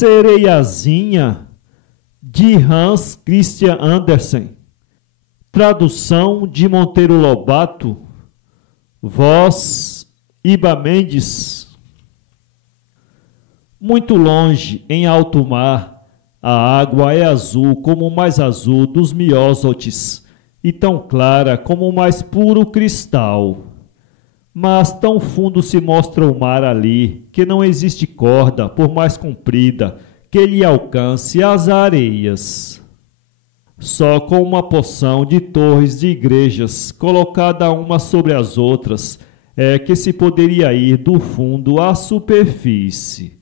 Sereiazinha, de Hans Christian Andersen. Tradução de Monteiro Lobato. Voz Iba Mendes. Muito longe, em alto mar, a água é azul como o mais azul dos miósotes, e tão clara como o mais puro cristal. Mas tão fundo se mostra o mar ali, que não existe corda, por mais comprida, que lhe alcance as areias. Só com uma porção de torres de igrejas, colocada uma sobre as outras, é que se poderia ir do fundo à superfície.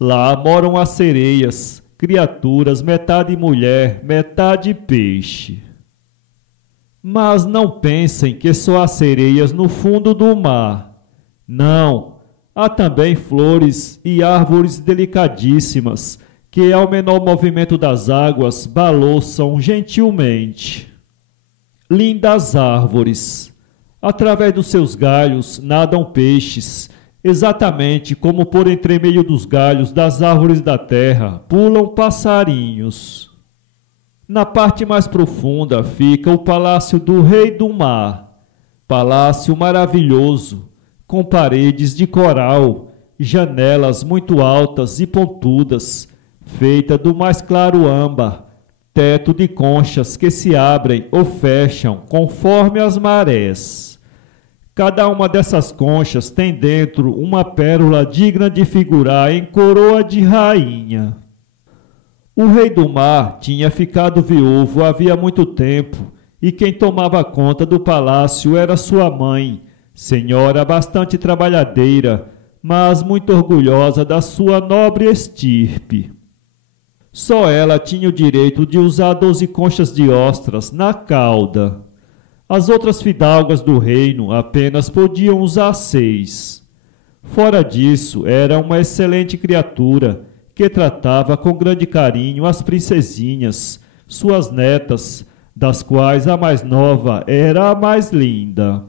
Lá moram as sereias, criaturas metade mulher, metade peixe. Mas não pensem que só há sereias no fundo do mar. Não, há também flores e árvores delicadíssimas, que ao menor movimento das águas balouçam gentilmente. Lindas árvores. Através dos seus galhos nadam peixes, exatamente como por entremeio dos galhos das árvores da terra pulam passarinhos. Na parte mais profunda fica o palácio do Rei do Mar, palácio maravilhoso, com paredes de coral, janelas muito altas e pontudas, feita do mais claro âmbar, teto de conchas que se abrem ou fecham conforme as marés. Cada uma dessas conchas tem dentro uma pérola digna de figurar em coroa de rainha. O Rei do Mar tinha ficado viúvo havia muito tempo, e quem tomava conta do palácio era sua mãe, senhora bastante trabalhadeira, mas muito orgulhosa da sua nobre estirpe. Só ela tinha o direito de usar 12 conchas de ostras na cauda. As outras fidalgas do reino apenas podiam usar 6. Fora disso, era uma excelente criatura, que tratava com grande carinho as princesinhas, suas netas, das quais a mais nova era a mais linda.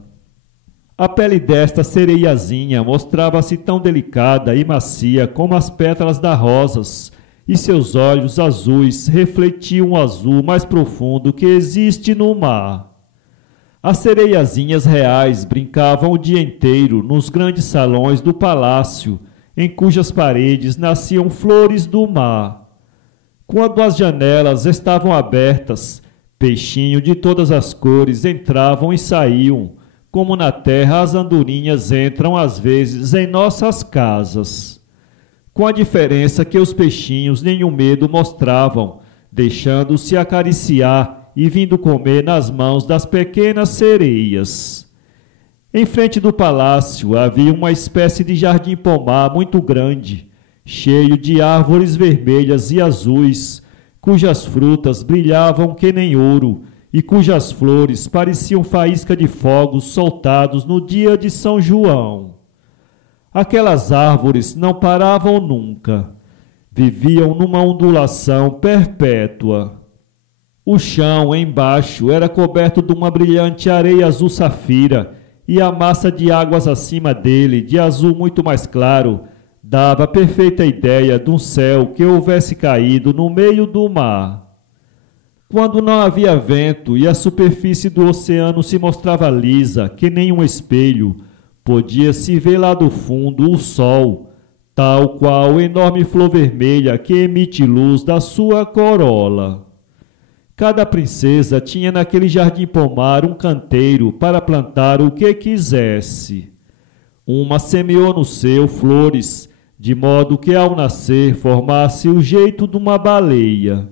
A pele desta sereiazinha mostrava-se tão delicada e macia como as pétalas das rosas, e seus olhos azuis refletiam o azul mais profundo que existe no mar. As sereiazinhas reais brincavam o dia inteiro nos grandes salões do palácio, em cujas paredes nasciam flores do mar. Quando as janelas estavam abertas, peixinhos de todas as cores entravam e saíam, como na terra as andorinhas entram às vezes em nossas casas. Com a diferença que os peixinhos nenhum medo mostravam, deixando-se acariciar e vindo comer nas mãos das pequenas sereias. Em frente do palácio havia uma espécie de jardim-pomar muito grande, cheio de árvores vermelhas e azuis, cujas frutas brilhavam que nem ouro e cujas flores pareciam faísca de fogos soltados no dia de São João. Aquelas árvores não paravam nunca, viviam numa ondulação perpétua. O chão embaixo era coberto de uma brilhante areia azul safira, e a massa de águas acima dele, de azul muito mais claro, dava perfeita ideia de um céu que houvesse caído no meio do mar. Quando não havia vento e a superfície do oceano se mostrava lisa, que nem um espelho, podia-se ver lá do fundo o sol, tal qual a enorme flor vermelha que emite luz da sua corola. Cada princesa tinha naquele jardim-pomar um canteiro para plantar o que quisesse. Uma semeou no seu flores, de modo que ao nascer formasse o jeito de uma baleia.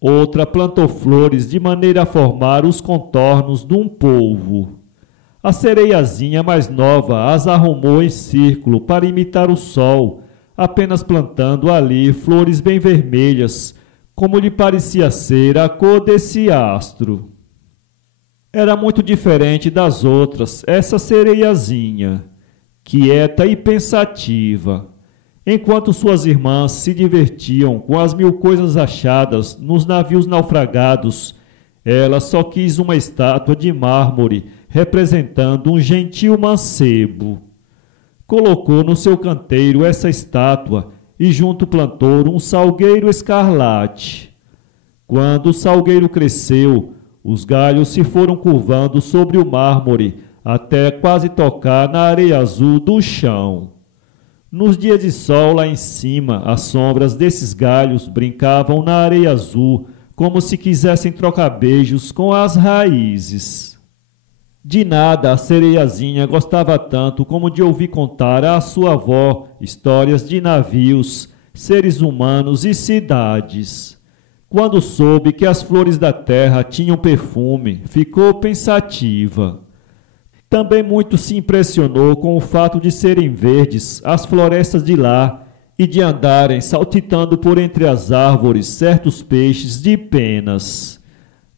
Outra plantou flores de maneira a formar os contornos de um polvo. A sereiazinha mais nova as arrumou em círculo para imitar o sol, apenas plantando ali flores bem vermelhas, como lhe parecia ser a cor desse astro. Era muito diferente das outras, essa sereiazinha, quieta e pensativa. Enquanto suas irmãs se divertiam com as 1000 coisas achadas nos navios naufragados, ela só quis uma estátua de mármore representando um gentil mancebo. Colocou no seu canteiro essa estátua e junto plantou um salgueiro escarlate. Quando o salgueiro cresceu, os galhos se foram curvando sobre o mármore até quase tocar na areia azul do chão. Nos dias de sol lá em cima, as sombras desses galhos brincavam na areia azul como se quisessem trocar beijos com as raízes. De nada a sereiazinha gostava tanto como de ouvir contar à sua avó histórias de navios, seres humanos e cidades. Quando soube que as flores da terra tinham perfume, ficou pensativa. Também muito se impressionou com o fato de serem verdes as florestas de lá e de andarem saltitando por entre as árvores certos peixes de penas.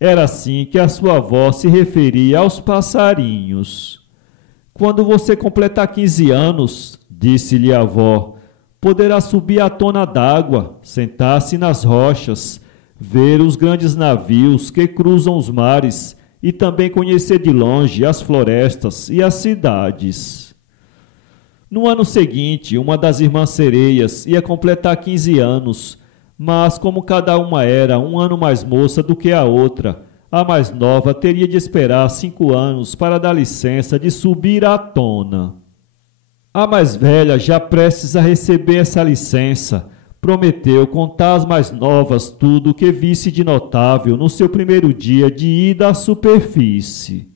Era assim que a sua avó se referia aos passarinhos. Quando você completar 15 anos, disse-lhe a avó, poderá subir à tona d'água, sentar-se nas rochas, ver os grandes navios que cruzam os mares e também conhecer de longe as florestas e as cidades. No ano seguinte, uma das irmãs sereias ia completar 15 anos, mas como cada uma era um ano mais moça do que a outra, a mais nova teria de esperar 5 anos para dar licença de subir à tona. A mais velha, já prestes a receber essa licença, prometeu contar às mais novas tudo o que visse de notável no seu primeiro dia de ida à superfície.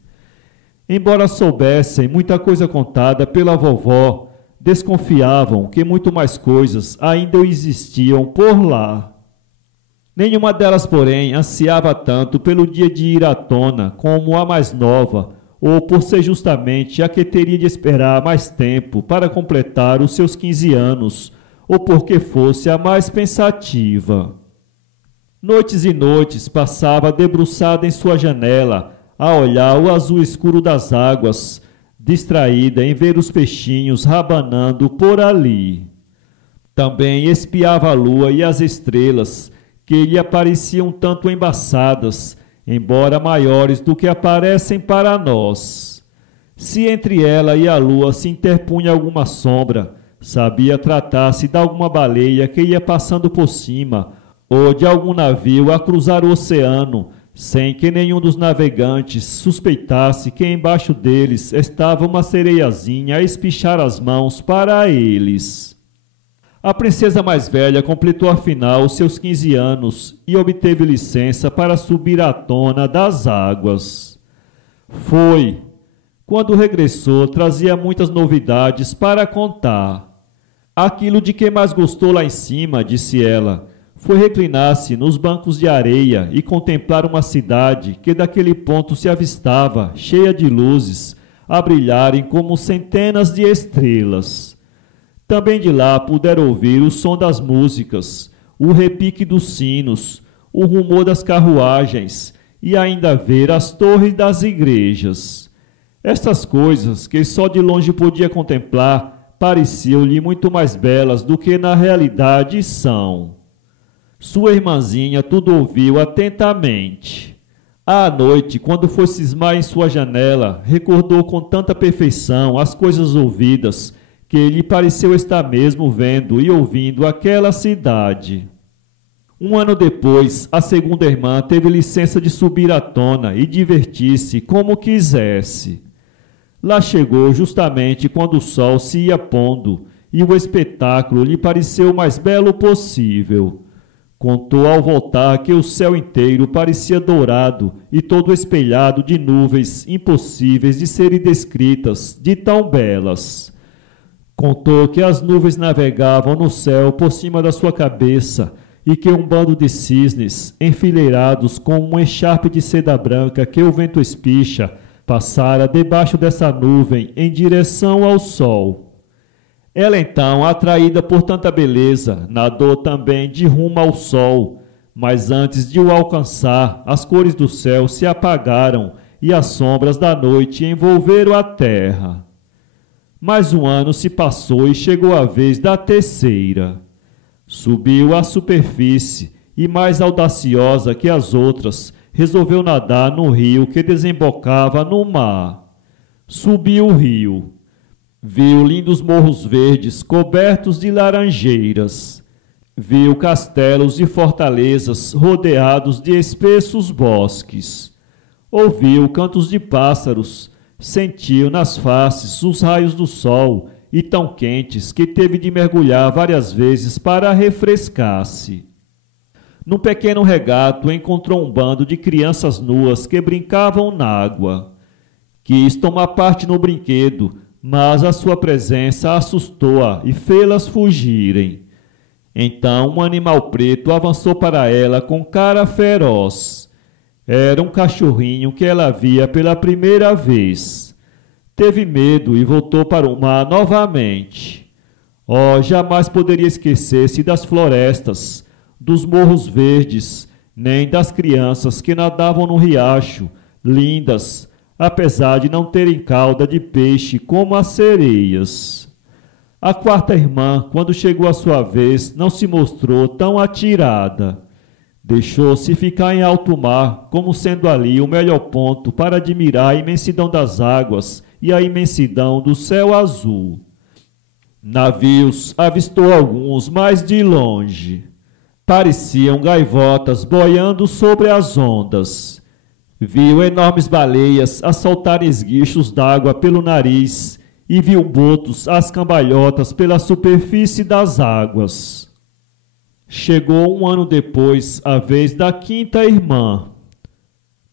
Embora soubessem muita coisa contada pela vovó, desconfiavam que muito mais coisas ainda existiam por lá. Nenhuma delas, porém, ansiava tanto pelo dia de ir à tona como a mais nova, ou por ser justamente a que teria de esperar mais tempo para completar os seus 15 anos, ou porque fosse a mais pensativa. Noites e noites passava debruçada em sua janela, a olhar o azul escuro das águas, distraída em ver os peixinhos rabanando por ali. Também espiava a lua e as estrelas, que lhe apareciam um tanto embaçadas, embora maiores do que aparecem para nós. Se entre ela e a lua se interpunha alguma sombra, sabia tratar-se de alguma baleia que ia passando por cima, ou de algum navio a cruzar o oceano, sem que nenhum dos navegantes suspeitasse que embaixo deles estava uma sereiazinha a espichar as mãos para eles. A princesa mais velha completou afinal os seus 15 anos e obteve licença para subir à tona das águas. Foi. Quando regressou, trazia muitas novidades para contar. Aquilo de que mais gostou lá em cima, disse ela, foi reclinar-se nos bancos de areia e contemplar uma cidade que daquele ponto se avistava, cheia de luzes, a brilharem como centenas de estrelas. Também de lá puderam ouvir o som das músicas, o repique dos sinos, o rumor das carruagens e ainda ver as torres das igrejas. Estas coisas, que só de longe podia contemplar, pareciam-lhe muito mais belas do que na realidade são. Sua irmãzinha tudo ouviu atentamente. À noite, quando foi cismar em sua janela, recordou com tanta perfeição as coisas ouvidas, que lhe pareceu estar mesmo vendo e ouvindo aquela cidade. Um ano depois, a segunda irmã teve licença de subir à tona e divertir-se como quisesse. Lá chegou justamente quando o sol se ia pondo, e o espetáculo lhe pareceu o mais belo possível. Contou ao voltar que o céu inteiro parecia dourado e todo espelhado de nuvens impossíveis de serem descritas, de tão belas. Contou que as nuvens navegavam no céu por cima da sua cabeça e que um bando de cisnes, enfileirados com um encharpe de seda branca que o vento espicha, passara debaixo dessa nuvem em direção ao sol. Ela então, atraída por tanta beleza, nadou também de rumo ao sol, mas antes de o alcançar, as cores do céu se apagaram e as sombras da noite envolveram a terra. Mais um ano se passou e chegou a vez da terceira. Subiu à superfície e, mais audaciosa que as outras, resolveu nadar no rio que desembocava no mar. Subiu o rio. Viu lindos morros verdes cobertos de laranjeiras. Viu castelos e fortalezas rodeados de espessos bosques. Ouviu cantos de pássaros, sentiu nas faces os raios do sol e tão quentes que teve de mergulhar várias vezes para refrescar-se. Num pequeno regato encontrou um bando de crianças nuas que brincavam na água. Quis tomar parte no brinquedo, mas a sua presença assustou-a e fê-las fugirem. Então um animal preto avançou para ela com cara feroz. Era um cachorrinho que ela via pela primeira vez. Teve medo e voltou para o mar novamente. Oh, jamais poderia esquecer-se das florestas, dos morros verdes, nem das crianças que nadavam no riacho, lindas, apesar de não terem cauda de peixe como as sereias. A quarta irmã, quando chegou a sua vez, não se mostrou tão atirada. Deixou-se ficar em alto mar, como sendo ali o melhor ponto para admirar a imensidão das águas e a imensidão do céu azul. Navios avistou alguns mais de longe. Pareciam gaivotas boiando sobre as ondas. Viu enormes baleias a soltarem esguichos d'água pelo nariz e viu botos às cambalhotas pela superfície das águas. Chegou um ano depois a vez da quinta irmã.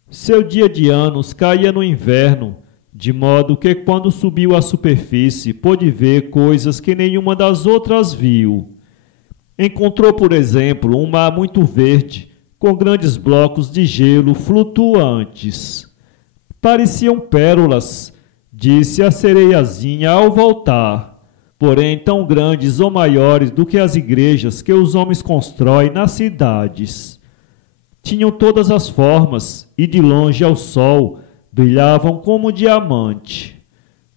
Seu dia de anos caía no inverno, de modo que quando subiu à superfície pôde ver coisas que nenhuma das outras viu. Encontrou, por exemplo, um mar muito verde, com grandes blocos de gelo flutuantes. Pareciam pérolas, disse a sereiazinha ao voltar, porém tão grandes ou maiores do que as igrejas que os homens constroem nas cidades. Tinham todas as formas e de longe ao sol brilhavam como diamante.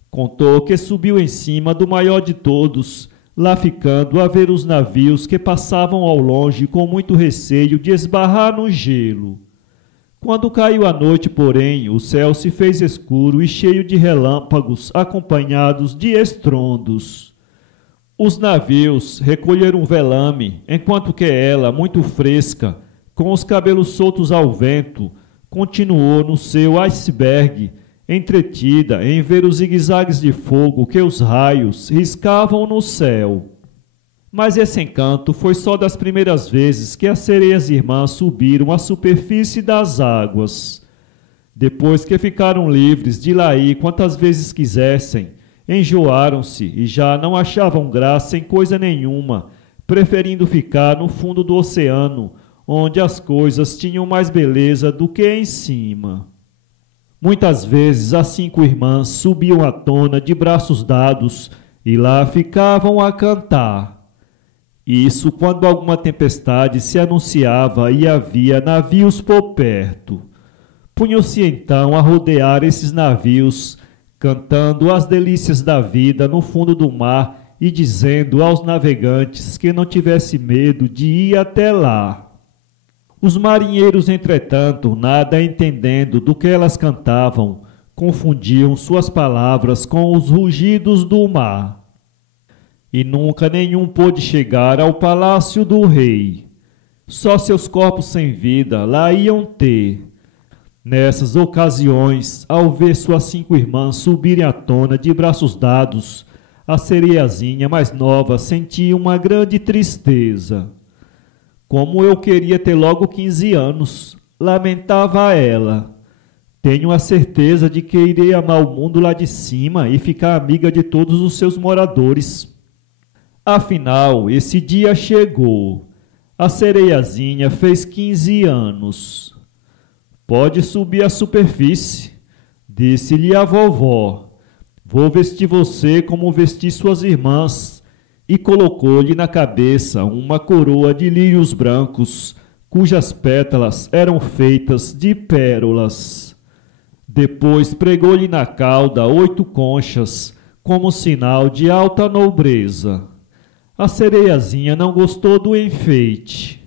Contou que subiu em cima do maior de todos, lá ficando a ver os navios que passavam ao longe com muito receio de esbarrar no gelo. Quando caiu a noite, porém, o céu se fez escuro e cheio de relâmpagos acompanhados de estrondos. Os navios recolheram um velame, enquanto que ela, muito fresca, com os cabelos soltos ao vento, continuou no seu iceberg, entretida em ver os zigue-zagues de fogo que os raios riscavam no céu. Mas esse encanto foi só das primeiras vezes que as sereias irmãs subiram à superfície das águas. Depois que ficaram livres de lá ir quantas vezes quisessem, enjoaram-se e já não achavam graça em coisa nenhuma, preferindo ficar no fundo do oceano, onde as coisas tinham mais beleza do que em cima. Muitas vezes as 5 irmãs subiam à tona de braços dados e lá ficavam a cantar. Isso quando alguma tempestade se anunciava e havia navios por perto. Punham-se então a rodear esses navios, cantando as delícias da vida no fundo do mar e dizendo aos navegantes que não tivesse medo de ir até lá. Os marinheiros, entretanto, nada entendendo do que elas cantavam, confundiam suas palavras com os rugidos do mar. E nunca nenhum pôde chegar ao palácio do rei. Só seus corpos sem vida lá iam ter. Nessas ocasiões, ao ver suas 5 irmãs subirem à tona de braços dados, a sereiazinha mais nova sentia uma grande tristeza. Como eu queria ter logo 15 anos, lamentava ela. Tenho a certeza de que irei amar o mundo lá de cima e ficar amiga de todos os seus moradores. Afinal, esse dia chegou. A sereiazinha fez 15 anos. Pode subir à superfície, disse-lhe a vovó. Vou vestir você como vesti suas irmãs. E colocou-lhe na cabeça uma coroa de lírios brancos, cujas pétalas eram feitas de pérolas. Depois pregou-lhe na cauda 8 conchas, como sinal de alta nobreza. A sereiazinha não gostou do enfeite.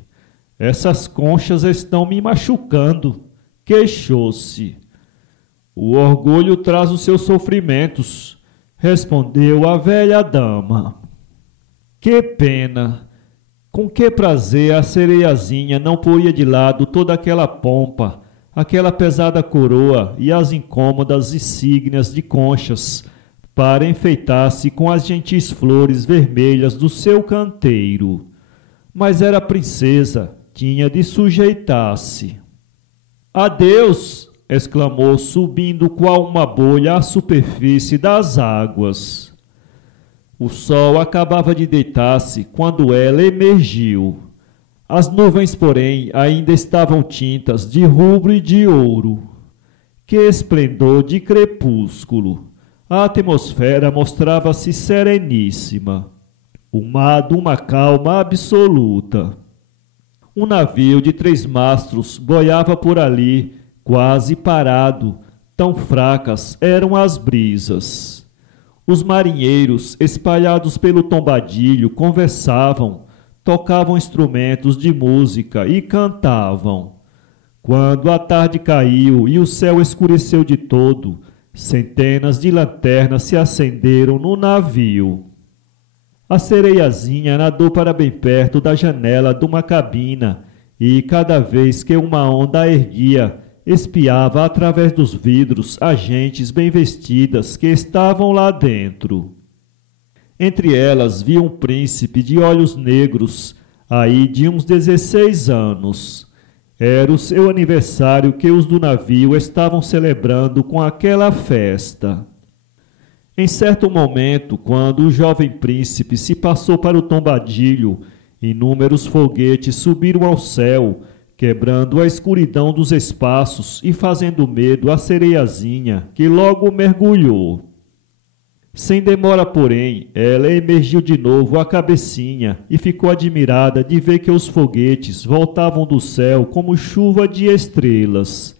Essas conchas estão me machucando, queixou-se. O orgulho traz os seus sofrimentos, respondeu a velha dama. Que pena! Com que prazer a sereiazinha não poria de lado toda aquela pompa, aquela pesada coroa e as incômodas insígnias de conchas, para enfeitar-se com as gentis flores vermelhas do seu canteiro. Mas era princesa, tinha de sujeitar-se. Adeus! Exclamou, subindo qual uma bolha à superfície das águas. O sol acabava de deitar-se quando ela emergiu. As nuvens, porém, ainda estavam tintas de rubro e de ouro. Que esplendor de crepúsculo! A atmosfera mostrava-se sereníssima. O mar de uma calma absoluta. Um navio de 3 mastros boiava por ali, quase parado, tão fracas eram as brisas. Os marinheiros, espalhados pelo tombadilho, conversavam, tocavam instrumentos de música e cantavam. Quando a tarde caiu e o céu escureceu de todo, centenas de lanternas se acenderam no navio. A sereiazinha nadou para bem perto da janela de uma cabina e, cada vez que uma onda a erguia, espiava através dos vidros as gentes bem vestidas que estavam lá dentro. Entre elas via um príncipe de olhos negros, aí de uns 16 anos. Era o seu aniversário que os do navio estavam celebrando com aquela festa. Em certo momento, quando o jovem príncipe se passou para o tombadilho, inúmeros foguetes subiram ao céu, quebrando a escuridão dos espaços e fazendo medo à sereiazinha, que logo mergulhou. Sem demora, porém, ela emergiu de novo à cabecinha e ficou admirada de ver que os foguetes voltavam do céu como chuva de estrelas.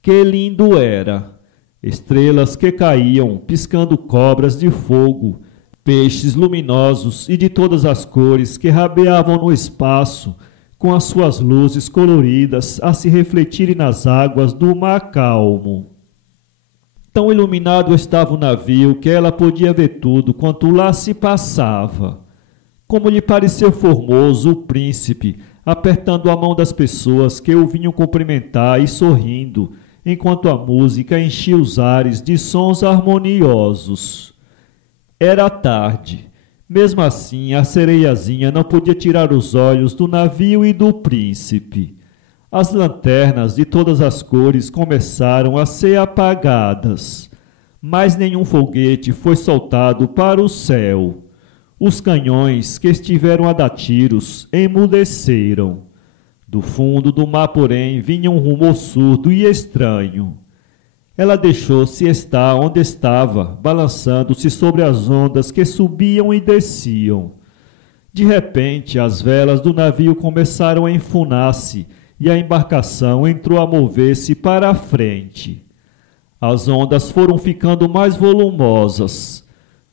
Que lindo era! Estrelas que caíam, piscando cobras de fogo, peixes luminosos e de todas as cores que rabeavam no espaço, com as suas luzes coloridas a se refletirem nas águas do mar calmo. Tão iluminado estava o navio que ela podia ver tudo quanto lá se passava. Como lhe pareceu formoso o príncipe, apertando a mão das pessoas que o vinham cumprimentar e sorrindo, enquanto a música enchia os ares de sons harmoniosos. Era tarde. Mesmo assim, a sereiazinha não podia tirar os olhos do navio e do príncipe. As lanternas de todas as cores começaram a ser apagadas, mas nenhum foguete foi soltado para o céu. Os canhões que estiveram a dar tiros emudeceram. Do fundo do mar, porém, vinha um rumor surdo e estranho. Ela deixou-se estar onde estava, balançando-se sobre as ondas que subiam e desciam. De repente, as velas do navio começaram a enfunar-se e a embarcação entrou a mover-se para a frente. As ondas foram ficando mais volumosas.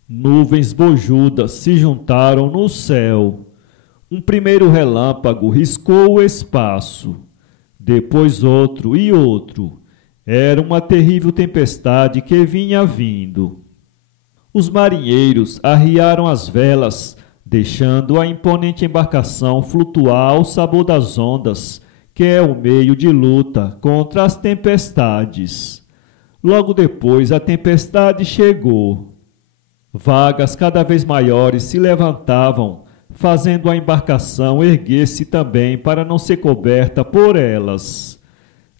Nuvens bojudas se juntaram no céu. Um primeiro relâmpago riscou o espaço, depois outro e outro. Era uma terrível tempestade que vinha vindo. Os marinheiros arriaram as velas, deixando a imponente embarcação flutuar ao sabor das ondas, que é o meio de luta contra as tempestades. Logo depois a tempestade chegou. Vagas cada vez maiores se levantavam, fazendo a embarcação erguer-se também para não ser coberta por elas.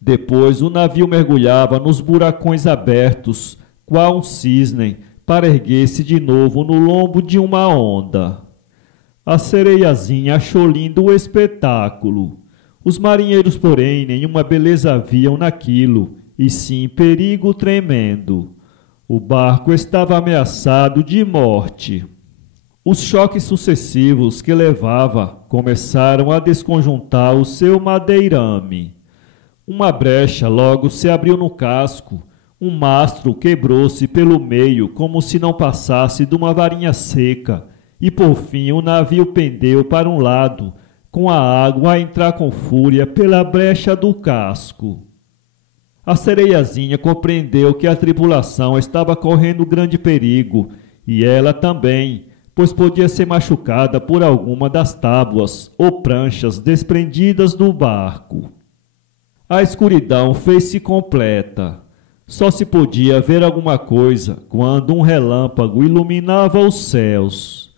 Depois o navio mergulhava nos buracões abertos, qual um cisne, para erguer-se de novo no lombo de uma onda. A sereiazinha achou lindo o espetáculo. Os marinheiros, porém, nenhuma beleza viam naquilo, e sim perigo tremendo. O barco estava ameaçado de morte. Os choques sucessivos que levava começaram a desconjuntar o seu madeirame. Uma brecha logo se abriu no casco, um mastro quebrou-se pelo meio como se não passasse de uma varinha seca, e por fim o navio pendeu para um lado, com a água a entrar com fúria pela brecha do casco. A sereiazinha compreendeu que a tripulação estava correndo grande perigo, e ela também, pois podia ser machucada por alguma das tábuas ou pranchas desprendidas do barco. A escuridão fez-se completa. Só se podia ver alguma coisa quando um relâmpago iluminava os céus.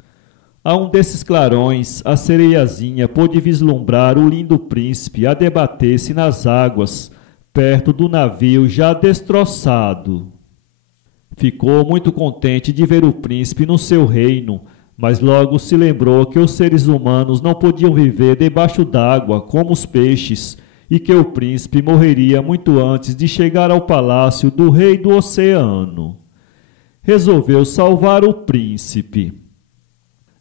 A um desses clarões, a sereiazinha pôde vislumbrar o lindo príncipe a debater-se nas águas, perto do navio já destroçado. Ficou muito contente de ver o príncipe no seu reino, mas logo se lembrou que os seres humanos não podiam viver debaixo d'água como os peixes, e que o príncipe morreria muito antes de chegar ao palácio do rei do oceano. Resolveu salvar o príncipe.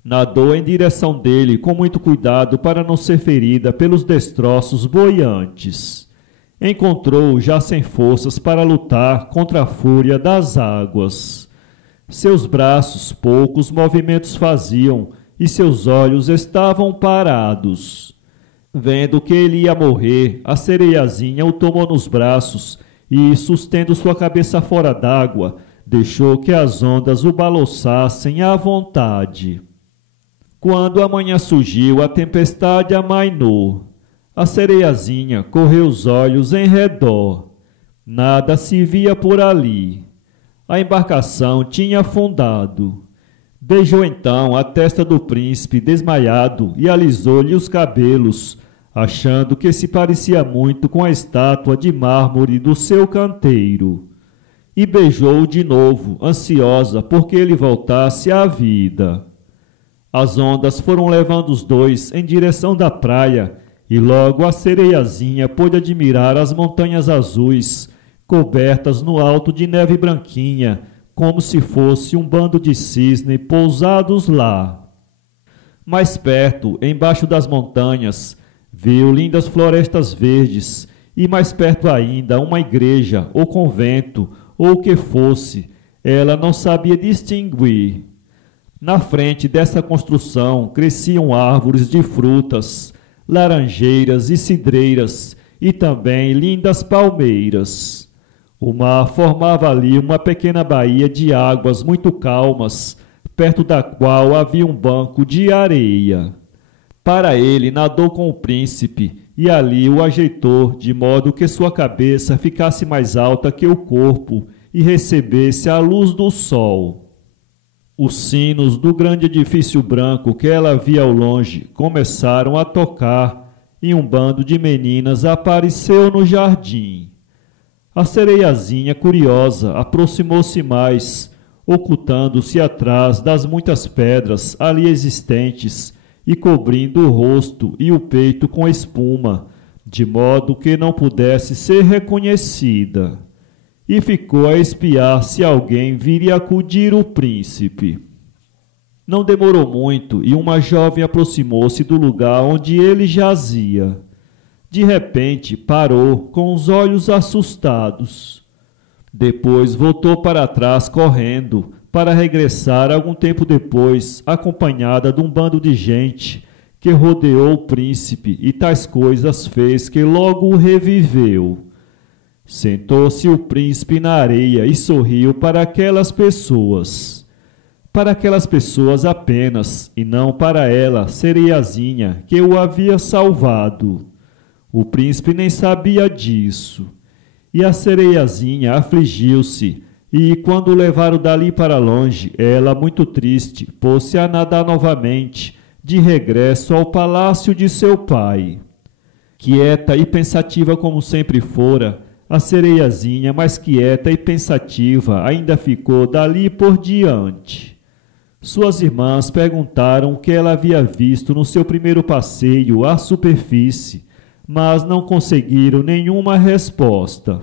Nadou em direção dele com muito cuidado para não ser ferida pelos destroços boiantes. Encontrou-o já sem forças para lutar contra a fúria das águas. Seus braços poucos movimentos faziam e seus olhos estavam parados. Vendo que ele ia morrer, a sereiazinha o tomou nos braços e, sustendo sua cabeça fora d'água, deixou que as ondas o balouçassem à vontade. Quando a manhã surgiu, a tempestade amainou. A sereiazinha correu os olhos em redor. Nada se via por ali. A embarcação tinha afundado. Beijou então a testa do príncipe desmaiado e alisou-lhe os cabelos, achando que se parecia muito com a estátua de mármore do seu canteiro. E beijou-o de novo, ansiosa porque ele voltasse à vida. As ondas foram levando os dois em direção da praia, e logo a sereiazinha pôde admirar as montanhas azuis, cobertas no alto de neve branquinha, como se fosse um bando de cisne pousados lá. Mais perto, embaixo das montanhas, viu lindas florestas verdes e mais perto ainda uma igreja ou convento ou o que fosse, ela não sabia distinguir. Na frente dessa construção cresciam árvores de frutas, laranjeiras e cidreiras e também lindas palmeiras. O mar formava ali uma pequena baía de águas muito calmas, perto da qual havia um banco de areia. Para ele, nadou com o príncipe e ali o ajeitou de modo que sua cabeça ficasse mais alta que o corpo e recebesse a luz do sol. Os sinos do grande edifício branco que ela via ao longe começaram a tocar e um bando de meninas apareceu no jardim. A sereiazinha, curiosa, aproximou-se mais, ocultando-se atrás das muitas pedras ali existentes e cobrindo o rosto e o peito com espuma, de modo que não pudesse ser reconhecida. E ficou a espiar se alguém viria acudir o príncipe. Não demorou muito e uma jovem aproximou-se do lugar onde ele jazia. De repente, parou, com os olhos assustados. Depois voltou para trás correndo, para regressar algum tempo depois, acompanhada de um bando de gente que rodeou o príncipe e tais coisas fez que logo o reviveu. Sentou-se o príncipe na areia e sorriu para aquelas pessoas. Para aquelas pessoas apenas, e não para ela, sereiazinha, que o havia salvado. O príncipe nem sabia disso. E a sereiazinha afligiu-se, e quando o levaram dali para longe, ela, muito triste, pôs-se a nadar novamente, de regresso ao palácio de seu pai. Quieta e pensativa como sempre fora, a sereiazinha, mais quieta e pensativa, ainda ficou dali por diante. Suas irmãs perguntaram o que ela havia visto no seu primeiro passeio à superfície, mas não conseguiram nenhuma resposta.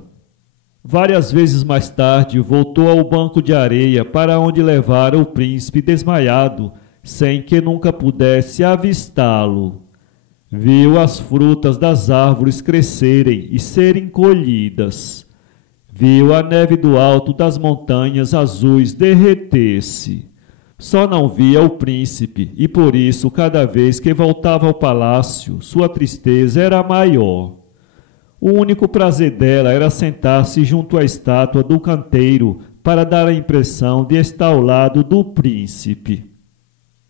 Várias vezes mais tarde voltou ao banco de areia para onde levara o príncipe desmaiado, sem que nunca pudesse avistá-lo. Viu as frutas das árvores crescerem e serem colhidas. Viu a neve do alto das montanhas azuis derreter-se. Só não via o príncipe, e por isso, cada vez que voltava ao palácio, sua tristeza era maior. O único prazer dela era sentar-se junto à estátua do canteiro para dar a impressão de estar ao lado do príncipe.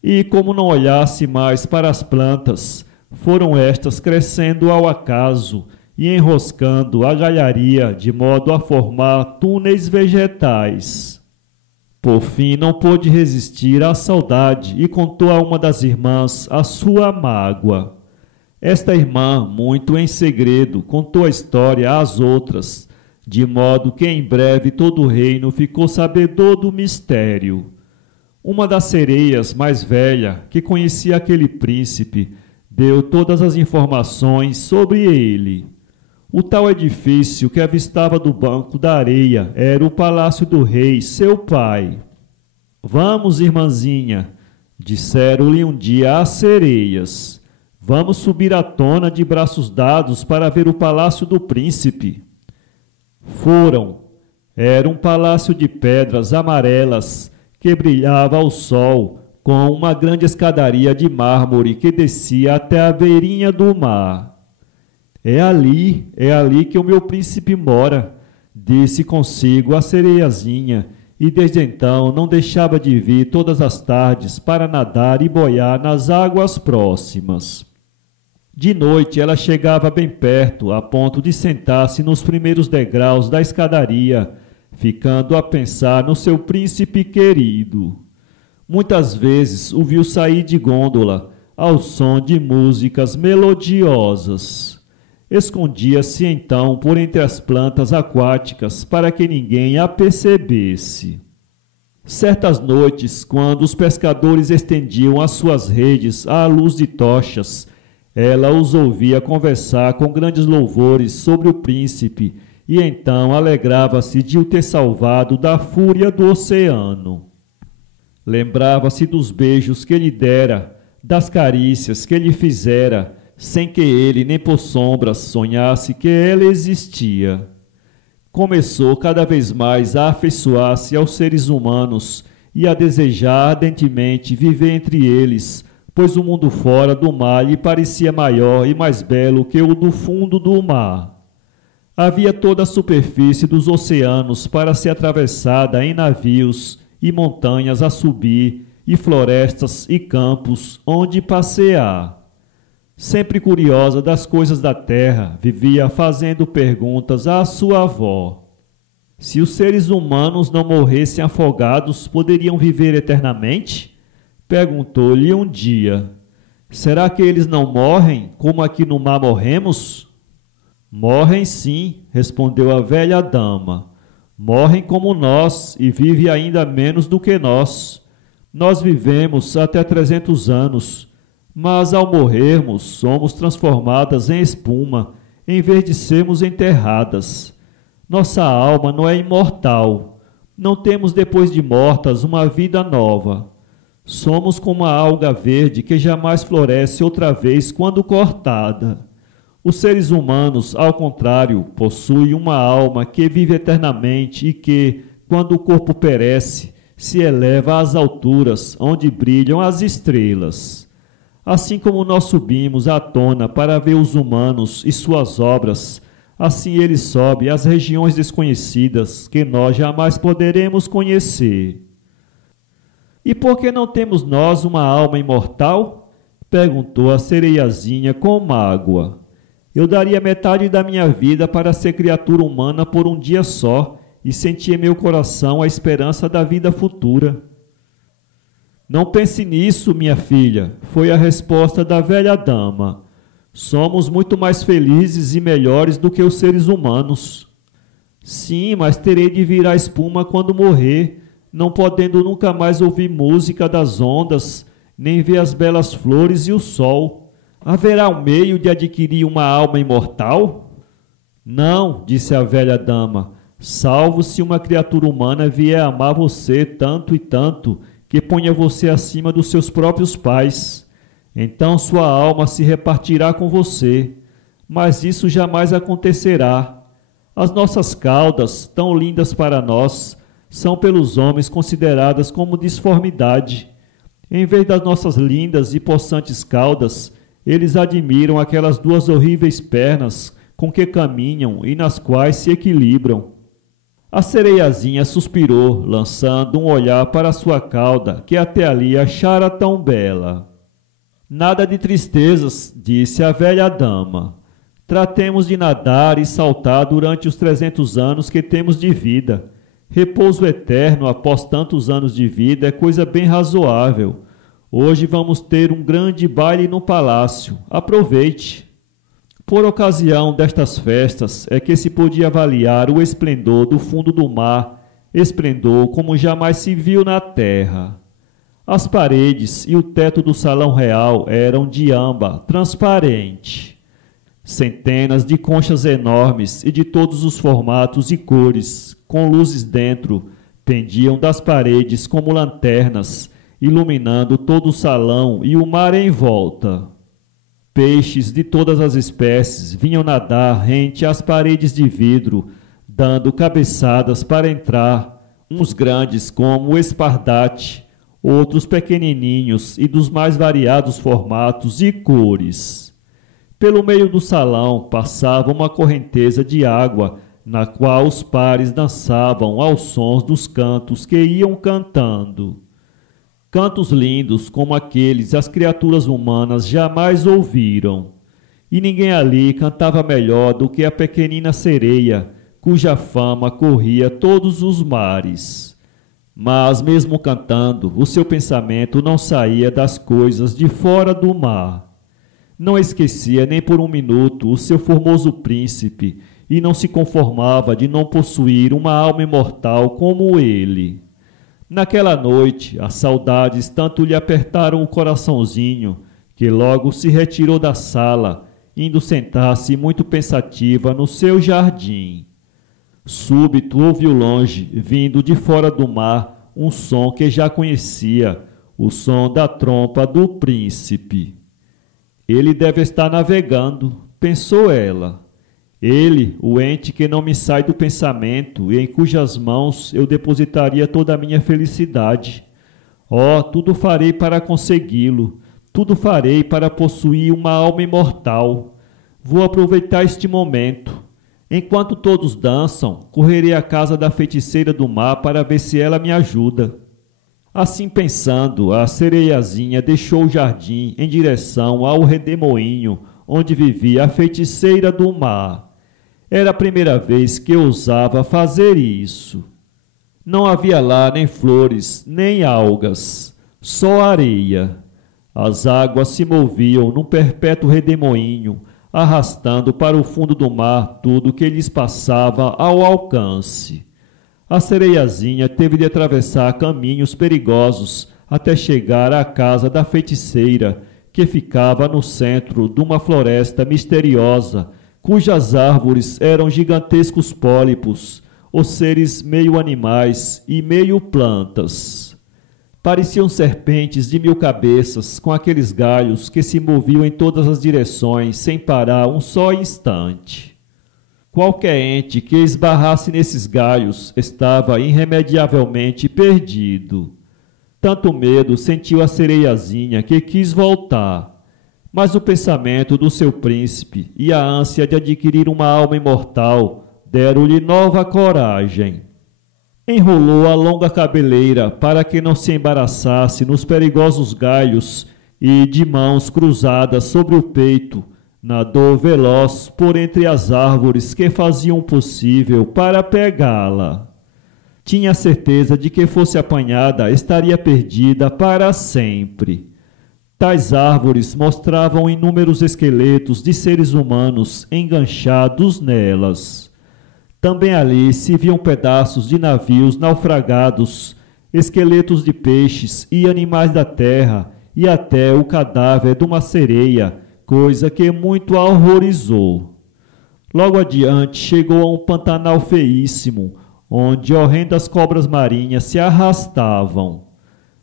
E como não olhasse mais para as plantas, foram estas crescendo ao acaso e enroscando a galharia de modo a formar túneis vegetais. Por fim não pôde resistir à saudade e contou a uma das irmãs a sua mágoa. Esta irmã, muito em segredo, contou a história às outras, de modo que em breve todo o reino ficou sabedor do mistério. Uma das sereias mais velha, que conhecia aquele príncipe, deu todas as informações sobre ele. O tal edifício que avistava do banco da areia era o palácio do rei, seu pai. Vamos, irmãzinha, disseram-lhe um dia as sereias. Vamos subir à tona de braços dados para ver o palácio do príncipe. Foram. Era um palácio de pedras amarelas que brilhava ao sol, com uma grande escadaria de mármore que descia até a beirinha do mar. É ali que o meu príncipe mora, disse consigo a sereiazinha, e desde então não deixava de vir todas as tardes para nadar e boiar nas águas próximas. De noite ela chegava bem perto, a ponto de sentar-se nos primeiros degraus da escadaria, ficando a pensar no seu príncipe querido. Muitas vezes o viu sair de gôndola, ao som de músicas melodiosas. Escondia-se então por entre as plantas aquáticas para que ninguém a percebesse. Certas noites, quando os pescadores estendiam as suas redes à luz de tochas, ela os ouvia conversar com grandes louvores sobre o príncipe e então alegrava-se de o ter salvado da fúria do oceano. Lembrava-se dos beijos que lhe dera, das carícias que lhe fizera, sem que ele nem por sombras sonhasse que ela existia. Começou cada vez mais a afeiçoar-se aos seres humanos e a desejar ardentemente viver entre eles, pois o mundo fora do mar lhe parecia maior e mais belo que o do fundo do mar. Havia toda a superfície dos oceanos para ser atravessada em navios e montanhas a subir e florestas e campos onde passear. Sempre curiosa das coisas da terra, vivia fazendo perguntas à sua avó. Se os seres humanos não morressem afogados, poderiam viver eternamente? Perguntou-lhe um dia. Será que eles não morrem, como aqui no mar morremos? Morrem sim, respondeu a velha dama. Morrem como nós e vivem ainda menos do que nós. Nós vivemos até 300 anos. Mas ao morrermos, somos transformadas em espuma, em vez de sermos enterradas. Nossa alma não é imortal. Não temos depois de mortas uma vida nova. Somos como a alga verde que jamais floresce outra vez quando cortada. Os seres humanos, ao contrário, possuem uma alma que vive eternamente e que, quando o corpo perece, se eleva às alturas onde brilham as estrelas. Assim como nós subimos à tona para ver os humanos e suas obras, assim ele sobe às regiões desconhecidas que nós jamais poderemos conhecer. E por que não temos nós uma alma imortal? Perguntou a sereiazinha com mágoa. Eu daria metade da minha vida para ser criatura humana por um dia só e sentir em meu coração a esperança da vida futura. Não pense nisso, minha filha, foi a resposta da velha dama. Somos muito mais felizes e melhores do que os seres humanos. Sim, mas terei de virar espuma quando morrer, não podendo nunca mais ouvir música das ondas, nem ver as belas flores e o sol. Haverá um meio de adquirir uma alma imortal? Não, disse a velha dama, salvo se uma criatura humana vier amar você tanto e tanto, que ponha você acima dos seus próprios pais. Então sua alma se repartirá com você, mas isso jamais acontecerá. As nossas caudas, tão lindas para nós, são pelos homens consideradas como disformidade. Em vez das nossas lindas e possantes caudas, eles admiram aquelas duas horríveis pernas com que caminham e nas quais se equilibram. A sereiazinha suspirou, lançando um olhar para sua cauda, que até ali achara tão bela. Nada de tristezas, disse a velha dama. Tratemos de nadar e saltar durante os 300 anos que temos de vida. Repouso eterno após tantos anos de vida é coisa bem razoável. Hoje vamos ter um grande baile no palácio. Aproveite. Por ocasião destas festas é que se podia avaliar o esplendor do fundo do mar, esplendor como jamais se viu na terra. As paredes e o teto do salão real eram de âmbar transparente. Centenas de conchas enormes e de todos os formatos e cores, com luzes dentro, pendiam das paredes como lanternas, iluminando todo o salão e o mar em volta. Peixes de todas as espécies vinham nadar rente às paredes de vidro, dando cabeçadas para entrar, uns grandes como o espardate, outros pequenininhos e dos mais variados formatos e cores. Pelo meio do salão passava uma correnteza de água, na qual os pares dançavam aos sons dos cantos que iam cantando. Cantos lindos como aqueles as criaturas humanas jamais ouviram. E ninguém ali cantava melhor do que a pequenina sereia, cuja fama corria todos os mares. Mas, mesmo cantando, o seu pensamento não saía das coisas de fora do mar. Não esquecia nem por um minuto o seu formoso príncipe e não se conformava de não possuir uma alma imortal como ele. Naquela noite, as saudades tanto lhe apertaram o coraçãozinho que logo se retirou da sala, indo sentar-se muito pensativa no seu jardim. Súbito ouviu longe, vindo de fora do mar, um som que já conhecia, o som da trompa do príncipe. Ele deve estar navegando, pensou ela. Ele, o ente que não me sai do pensamento e em cujas mãos eu depositaria toda a minha felicidade. Oh, tudo farei para consegui-lo, tudo farei para possuir uma alma imortal. Vou aproveitar este momento. Enquanto todos dançam, correrei à casa da feiticeira do mar para ver se ela me ajuda. Assim pensando, a sereiazinha deixou o jardim em direção ao redemoinho, onde vivia a feiticeira do mar. Era a primeira vez que ousava fazer isso. Não havia lá nem flores, nem algas, só areia. As águas se moviam num perpétuo redemoinho, arrastando para o fundo do mar tudo que lhes passava ao alcance. A sereiazinha teve de atravessar caminhos perigosos até chegar à casa da feiticeira, que ficava no centro de uma floresta misteriosa, cujas árvores eram gigantescos pólipos, os seres meio animais e meio plantas. Pareciam serpentes de 1000 cabeças, com aqueles galhos que se moviam em todas as direções, sem parar um só instante. Qualquer ente que esbarrasse nesses galhos estava irremediavelmente perdido. Tanto medo sentiu a sereiazinha que quis voltar. Mas o pensamento do seu príncipe e a ânsia de adquirir uma alma imortal deram-lhe nova coragem. Enrolou a longa cabeleira para que não se embaraçasse nos perigosos galhos e, de mãos cruzadas sobre o peito, nadou veloz por entre as árvores que faziam o possível para pegá-la. Tinha certeza de que fosse apanhada, estaria perdida para sempre. Tais árvores mostravam inúmeros esqueletos de seres humanos enganchados nelas. Também ali se viam pedaços de navios naufragados, esqueletos de peixes e animais da terra, e até o cadáver de uma sereia, coisa que muito a horrorizou. Logo adiante chegou a um pantanal feíssimo, onde horrendas cobras marinhas se arrastavam.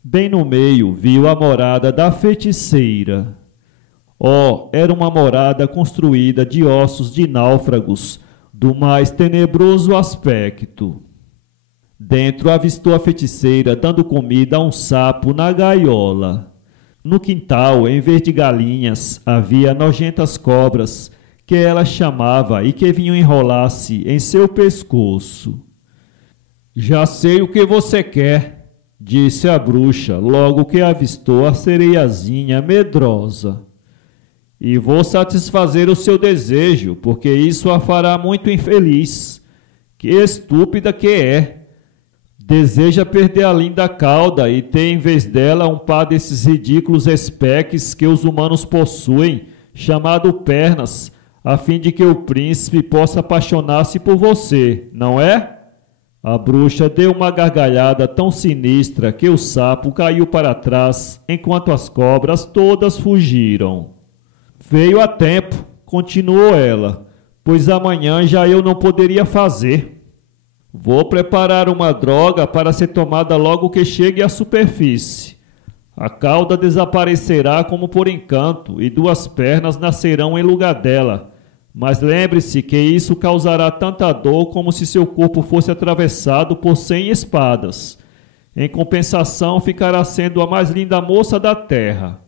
Bem no meio viu a morada da feiticeira. Oh, era uma morada construída de ossos de náufragos, do mais tenebroso aspecto. Dentro avistou a feiticeira dando comida a um sapo na gaiola. No quintal, em vez de galinhas, havia nojentas cobras, que ela chamava e que vinham enrolar-se em seu pescoço. Já sei o que você quer, disse a bruxa, logo que avistou a sereiazinha medrosa. E vou satisfazer o seu desejo, porque isso a fará muito infeliz. Que estúpida que é! Deseja perder a linda cauda e ter em vez dela um par desses ridículos espeques que os humanos possuem, chamado pernas, a fim de que o príncipe possa apaixonar-se por você, não é? A bruxa deu uma gargalhada tão sinistra que o sapo caiu para trás, enquanto as cobras todas fugiram. Veio a tempo, continuou ela, pois amanhã já eu não poderia fazer. Vou preparar uma droga para ser tomada logo que chegue à superfície. A cauda desaparecerá como por encanto e 2 pernas nascerão em lugar dela. Mas lembre-se que isso causará tanta dor como se seu corpo fosse atravessado por 100 espadas. Em compensação, ficará sendo a mais linda moça da terra.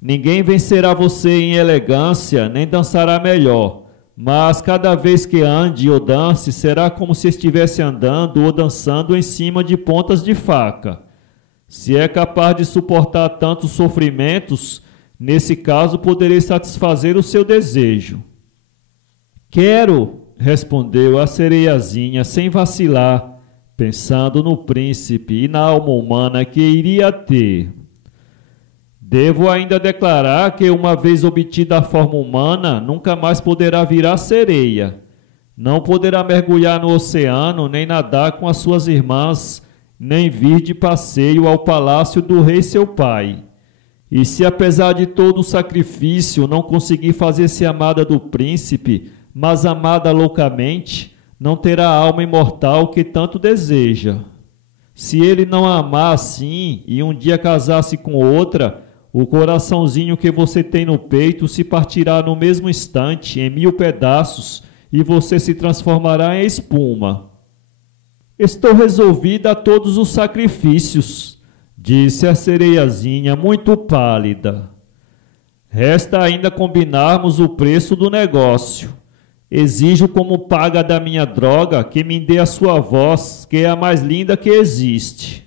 Ninguém vencerá você em elegância, nem dançará melhor. Mas cada vez que ande ou dance, será como se estivesse andando ou dançando em cima de pontas de faca. Se é capaz de suportar tantos sofrimentos, nesse caso poderei satisfazer o seu desejo. Quero, respondeu a sereiazinha sem vacilar, pensando no príncipe e na alma humana que iria ter. Devo ainda declarar que, uma vez obtida a forma humana, nunca mais poderá virar sereia. Não poderá mergulhar no oceano, nem nadar com as suas irmãs, nem vir de passeio ao palácio do rei seu pai. E se, apesar de todo o sacrifício, não conseguir fazer-se amada do príncipe, mas amada loucamente, não terá a alma imortal que tanto deseja. Se ele não a amar assim e um dia casar-se com outra, o coraçãozinho que você tem no peito se partirá no mesmo instante em 1000 pedaços e você se transformará em espuma. Estou resolvida a todos os sacrifícios, disse a sereiazinha muito pálida. Resta ainda combinarmos o preço do negócio. Exijo como paga da minha droga que me dê a sua voz, que é a mais linda que existe.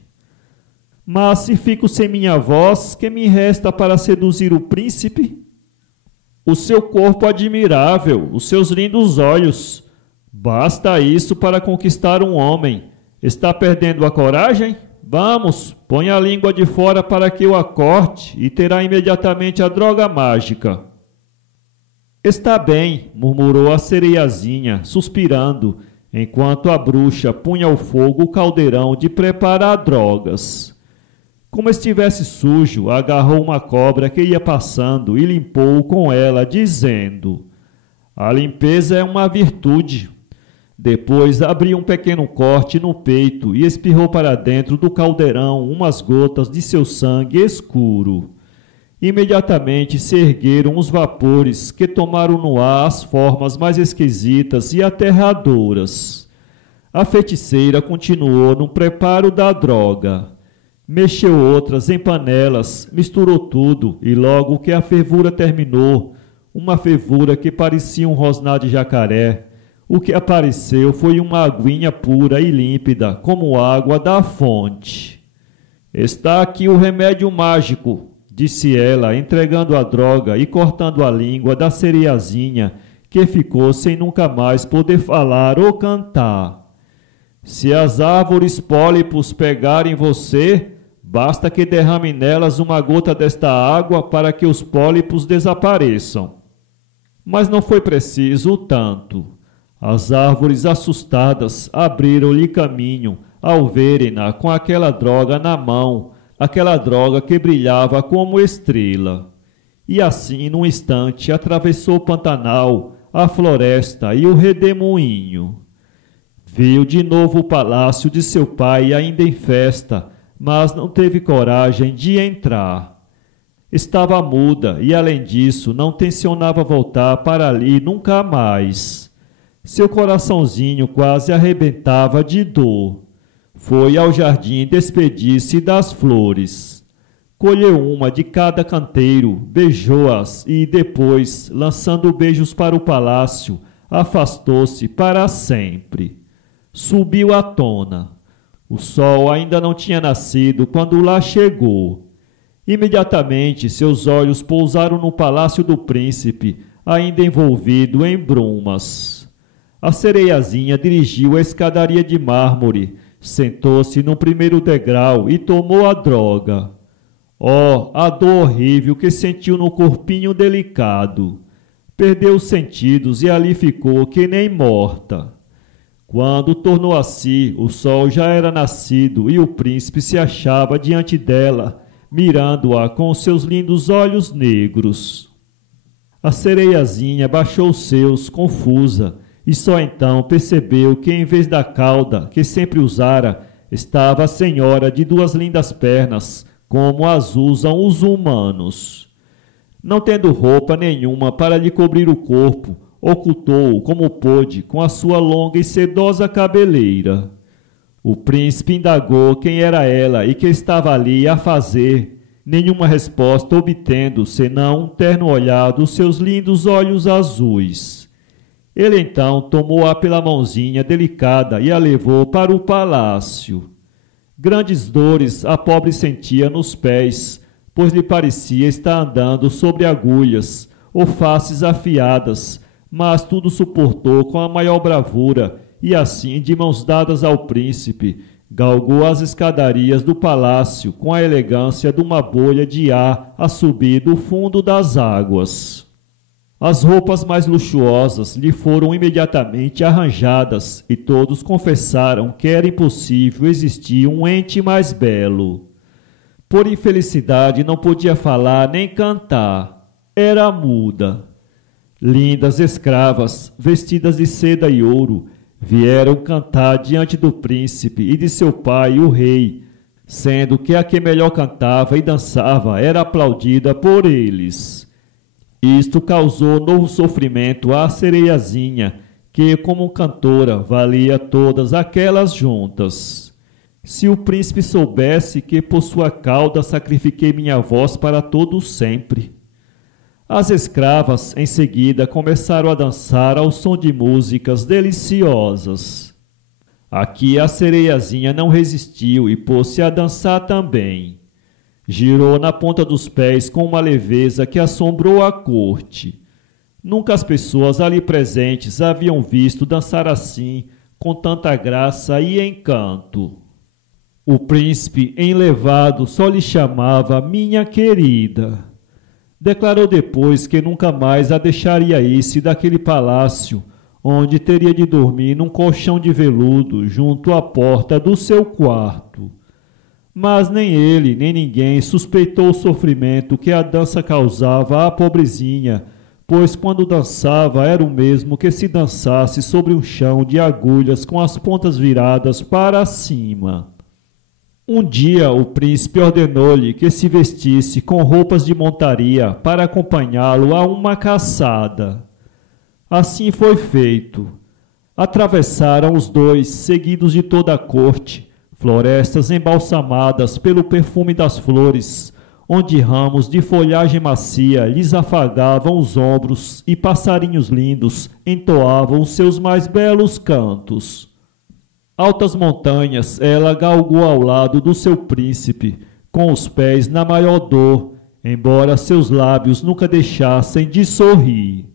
Mas se fico sem minha voz, que me resta para seduzir o príncipe? O seu corpo admirável, os seus lindos olhos. Basta isso para conquistar um homem. Está perdendo a coragem? Vamos, põe a língua de fora para que eu a corte e terá imediatamente a droga mágica. Está bem, murmurou a sereiazinha, suspirando, enquanto a bruxa punha ao fogo o caldeirão de preparar drogas. Como estivesse sujo, agarrou uma cobra que ia passando e limpou-o com ela, dizendo: a limpeza é uma virtude. Depois abriu um pequeno corte no peito e espirrou para dentro do caldeirão umas gotas de seu sangue escuro. Imediatamente se ergueram os vapores que tomaram no ar as formas mais esquisitas e aterradoras. A feiticeira continuou no preparo da droga. Mexeu outras em panelas, misturou tudo e logo que a fervura terminou, uma fervura que parecia um rosnar de jacaré, o que apareceu foi uma aguinha pura e límpida, como água da fonte. Está aqui o remédio mágico, disse ela, entregando a droga e cortando a língua da sereiazinha, que ficou sem nunca mais poder falar ou cantar. Se as árvores pólipos pegarem você, basta que derrame nelas uma gota desta água para que os pólipos desapareçam. Mas não foi preciso tanto. As árvores assustadas abriram-lhe caminho ao verem-na com aquela droga na mão, aquela droga que brilhava como estrela. E assim, num instante, atravessou o Pantanal, a floresta e o redemoinho. Viu de novo o palácio de seu pai ainda em festa, mas não teve coragem de entrar. Estava muda e, além disso, não tencionava voltar para ali nunca mais. Seu coraçãozinho quase arrebentava de dor. Foi ao jardim despedir-se das flores. Colheu uma de cada canteiro, beijou-as e depois, lançando beijos para o palácio, afastou-se para sempre. Subiu à tona. O sol ainda não tinha nascido quando lá chegou. Imediatamente seus olhos pousaram no palácio do príncipe, ainda envolvido em brumas. A sereiazinha dirigiu a escadaria de mármore, sentou-se no primeiro degrau e tomou a droga. Oh, a dor horrível que sentiu no corpinho delicado! Perdeu os sentidos e ali ficou que nem morta. Quando tornou a si, o sol já era nascido e o príncipe se achava diante dela, mirando-a com seus lindos olhos negros. A sereiazinha baixou os seus, confusa, e só então percebeu que em vez da cauda que sempre usara, estava a senhora de duas lindas pernas, como as usam os humanos. Não tendo roupa nenhuma para lhe cobrir o corpo, ocultou-o como pôde com a sua longa e sedosa cabeleira. O príncipe indagou quem era ela e que estava ali a fazer, nenhuma resposta obtendo, senão um terno olhar dos seus lindos olhos azuis. Ele então tomou-a pela mãozinha delicada e a levou para o palácio. Grandes dores a pobre sentia nos pés, pois lhe parecia estar andando sobre agulhas ou faces afiadas, mas tudo suportou com a maior bravura e assim, de mãos dadas ao príncipe, galgou as escadarias do palácio com a elegância de uma bolha de ar a subir do fundo das águas. As roupas mais luxuosas lhe foram imediatamente arranjadas e todos confessaram que era impossível existir um ente mais belo. Por infelicidade não podia falar nem cantar, era muda. Lindas escravas, vestidas de seda e ouro, vieram cantar diante do príncipe e de seu pai, o rei, sendo que a que melhor cantava e dançava era aplaudida por eles. Isto causou novo sofrimento à sereiazinha, que, como cantora, valia todas aquelas juntas. Se o príncipe soubesse que por sua cauda sacrifiquei minha voz para todo sempre. As escravas, em seguida, começaram a dançar ao som de músicas deliciosas. Aqui a sereiazinha não resistiu e pôs-se a dançar também. Girou na ponta dos pés com uma leveza que assombrou a corte. Nunca as pessoas ali presentes haviam visto dançar assim, com tanta graça e encanto. O príncipe, enlevado, só lhe chamava minha querida. Declarou depois que nunca mais a deixaria ir-se daquele palácio, onde teria de dormir num colchão de veludo junto à porta do seu quarto. Mas nem ele, nem ninguém suspeitou o sofrimento que a dança causava à pobrezinha, pois quando dançava era o mesmo que se dançasse sobre um chão de agulhas com as pontas viradas para cima. Um dia o príncipe ordenou-lhe que se vestisse com roupas de montaria para acompanhá-lo a uma caçada. Assim foi feito. Atravessaram os dois, seguidos de toda a corte, florestas embalsamadas pelo perfume das flores, onde ramos de folhagem macia lhes afagavam os ombros e passarinhos lindos entoavam os seus mais belos cantos. Altas montanhas ela galgou ao lado do seu príncipe, com os pés na maior dor, embora seus lábios nunca deixassem de sorrir.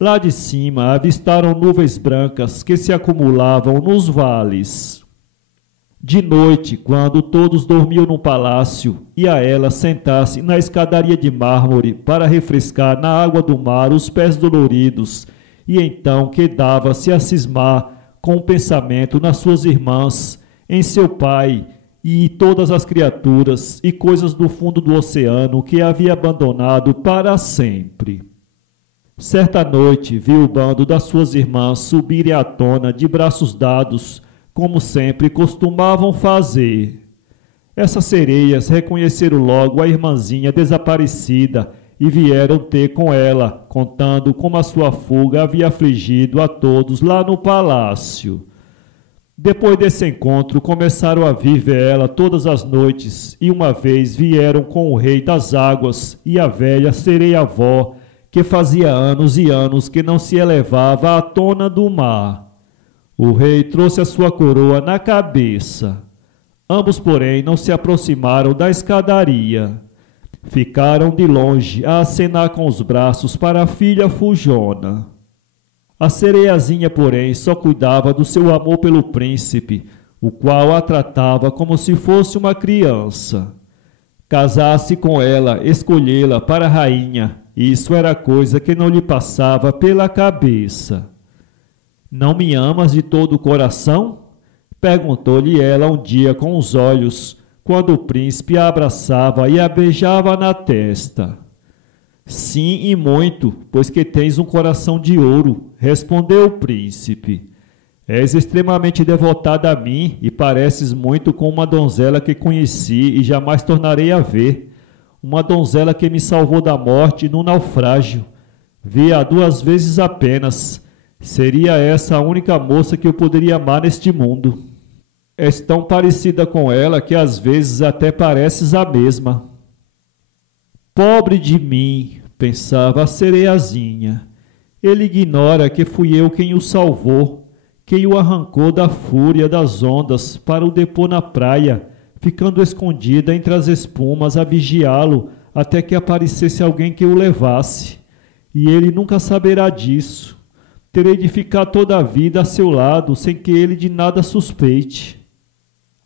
Lá de cima avistaram nuvens brancas que se acumulavam nos vales. De noite, quando todos dormiam no palácio, ia ela sentar-se na escadaria de mármore para refrescar na água do mar os pés doloridos, e então quedava-se a cismar com o pensamento nas suas irmãs, em seu pai e todas as criaturas e coisas do fundo do oceano que havia abandonado para sempre. Certa noite viu o bando das suas irmãs subirem à tona de braços dados, como sempre costumavam fazer. Essas sereias reconheceram logo a irmãzinha desaparecida e vieram ter com ela, contando como a sua fuga havia afligido a todos lá no palácio. Depois desse encontro, começaram a vir ela todas as noites, e uma vez vieram com o rei das águas e a velha sereia-avó, que fazia anos e anos que não se elevava à tona do mar. O rei trouxe a sua coroa na cabeça. Ambos, porém, não se aproximaram da escadaria. Ficaram de longe a acenar com os braços para a filha fujona. A sereiazinha, porém, só cuidava do seu amor pelo príncipe, o qual a tratava como se fosse uma criança. Casar-se com ela, escolhê-la para rainha, isso era coisa que não lhe passava pela cabeça. Não me amas de todo o coração? Perguntou-lhe ela um dia com os olhos, quando o príncipe a abraçava e a beijava na testa. Sim, e muito, pois que tens um coração de ouro, respondeu o príncipe. És extremamente devotada a mim e pareces muito com uma donzela que conheci e jamais tornarei a ver. Uma donzela que me salvou da morte no naufrágio. Vi-a 2 vezes apenas. Seria essa a única moça que eu poderia amar neste mundo. És tão parecida com ela que às vezes até pareces a mesma. Pobre de mim, pensava a sereiazinha. Ele ignora que fui eu quem o salvou, quem o arrancou da fúria das ondas para o depor na praia, ficando escondida entre as espumas a vigiá-lo até que aparecesse alguém que o levasse. E ele nunca saberá disso. Terei de ficar toda a vida a seu lado sem que ele de nada suspeite.